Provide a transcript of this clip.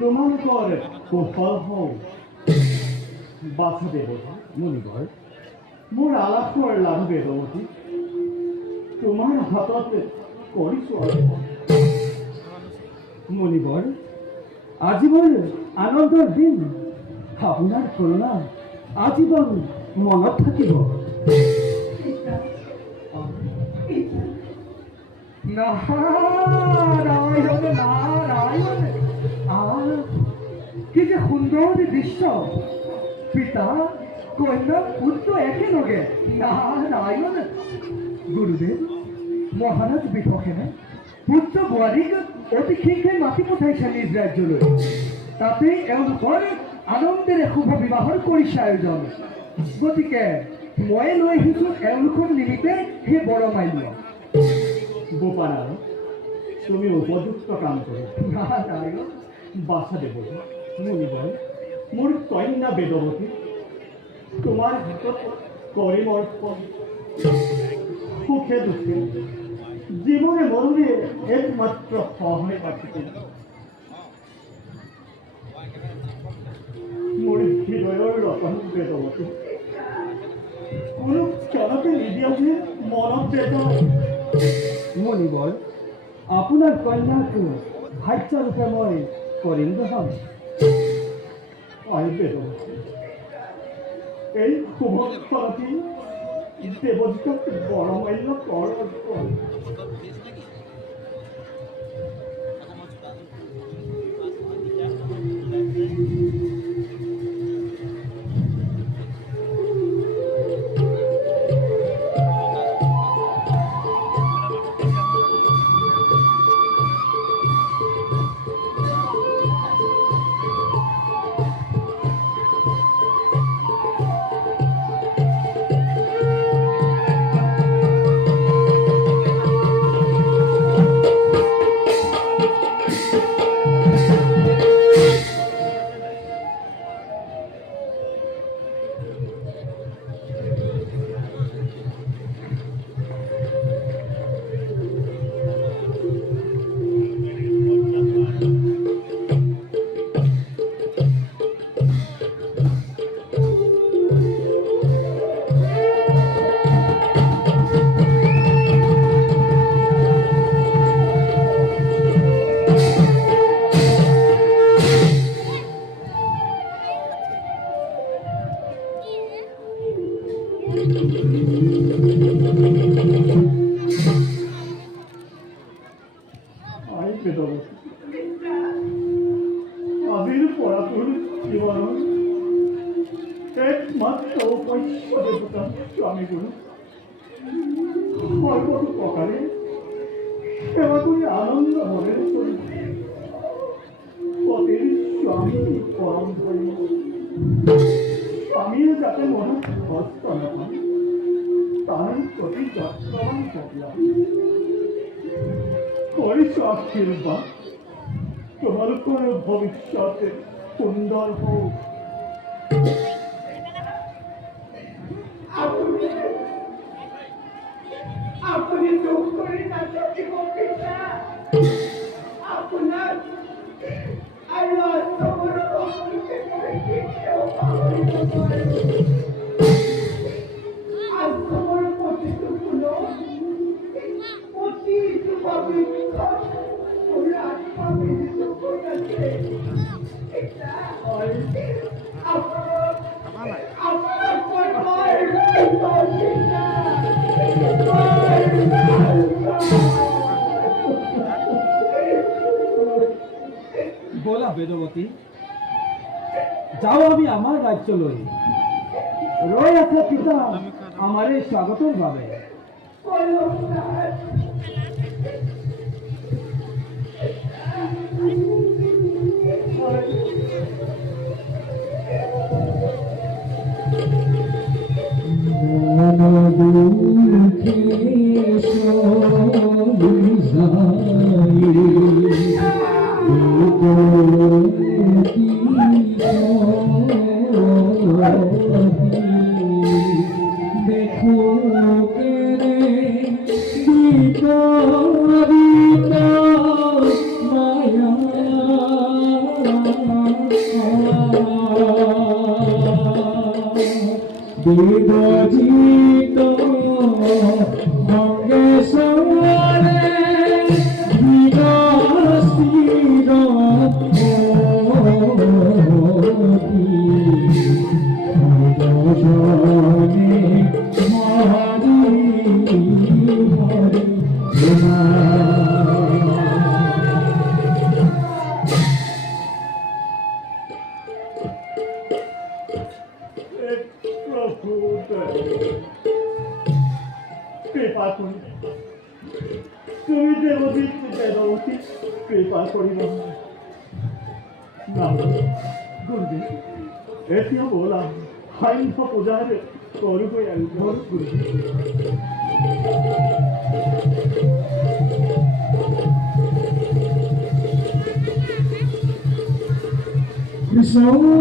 তোমালোকৰ কুশল হওক বাছা দেৱতা মুনিবৰ মোৰ আলাসৰ লাভ বেদৱতী তোমাৰ হাতত কৰিছো মুনিবৰ আজি মোৰ আনন্দৰ দিন আপোনাৰ কৰোণা আজীৱন মনত থাকিব নাৰায়ণ নাৰায়ণ কি যে সুন্দৰ দৃশ্য পিতা কন্যা পুত্ৰ একেলগে নাৰায়ণ গুৰুদেৱ মহাৰাজ বিভীষণে পুত্ৰ বোৱাৰীক অতি শীঘ্ৰে মাতি পঠাইছে নিজ ৰাজ্যলৈ তাতে এওঁলোকৰ আনন্দেৰে শুভ বিবাহৰ কৰিছে আয়োজন গতিকে মই লৈ আহিছো এওঁলোকৰ নিমিত্তে সেই বৰমাল্য গোপাল তুমি উপযুক্ত কাম কৰা নাৰায়ণ বাছা দেৱতা মুনিবৰ মোৰ কন্যা বেদৱতী তোমাৰ হাতত কৰিম অৰ্পণ সুখে দুখে জীৱনে মৰণে একমাত্ৰ সহায় পাতিছিল মোৰ হৃদয়ৰ ৰতন বেদৱতী কোনো ক্ষণতে নিদিয়া যে মনত বেদন মুনিবৰ আপোনাৰ কন্যাক ভাগ্যৰূপে মই কৰিম গ্ৰহণ বেদৱতী এই শুভক্ষণটি দেৱদূতক বৰমাল্য কৰ অৰ্পণ আজিৰ পৰা তোৰ জীৱনৰ একমাত্ৰ উপস্য দেৱতা স্বামী গুৰু সৰ্বতো প্ৰকাৰে সেৱা কৰি আনন্দ মনেৰে চলিছে পতিৰ স্বামী পৰম ধৰ্ম স্বামীয়ে যাতে মনত কষ্ট নাপায় তাৰ প্ৰতি যত্নৱান থাকিলা কৰিছো আশীৰ্বাদ তোমালোকৰ ভৱিষ্যতে সুন্দৰ হওক আপুনি দুখ কৰি নাথাকিব পিতা আপোনাক আৰু আশ্ৰমৰ সকলোকে মই কেতিয়াও পাহৰিব নোৱাৰিম আশ্ৰমৰ প্ৰতিটো ফুলত প্ৰতিটো পবিত্ৰত মোৰ আত্মা মিলিত হৈ আছে পিতা আপোনাক বলা বেদৱতী যাও আমি আমাৰ ৰাজ্যলৈ ৰৈ আছে পিতা আমাৰ এই স্বাগতৰ বাবে দেখো কেরে বিপরীত মায়া বিরজিত অঙ্গে সরে বিরাশির জনে মারি প্রভু কৃপা করি তুমি দেবদীপ দেবতী কৃপা করিব না গুরুদেব এটিও বললাম হাইন্স পূজার করব একবার গুরুদেব কৃষ্ণ